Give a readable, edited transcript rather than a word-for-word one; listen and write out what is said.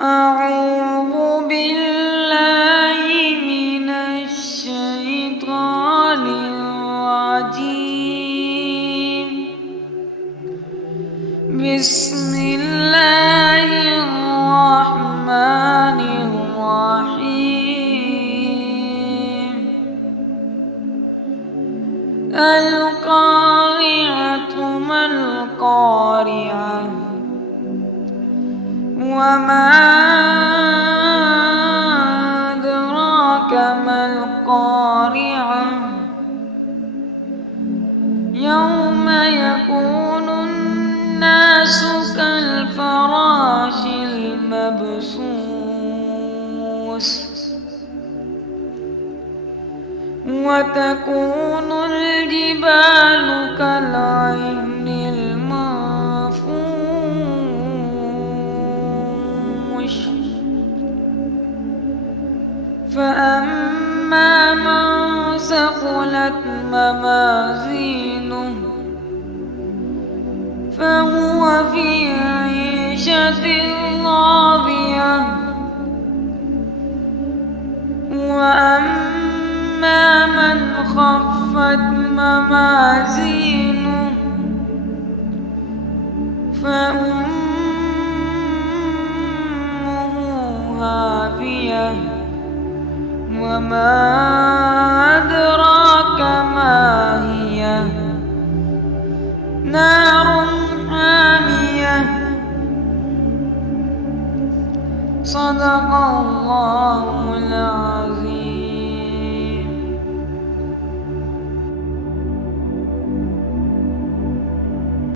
أعوذ بالله من الشيطان الرجيم. بسم الله الرحمن الرحيم. القارعة ما القارعة وما أدراك ما القارعة يوم يكون الناس كالفراش المبثوث وتكون الجبال كالعهن المنفوش فأما من ثقلت موازينه فهو في عيشة راضية وأما من خفت موازينه فأمه هاوية وما أدراك ما هي نار حامية. صدق الله العظيم.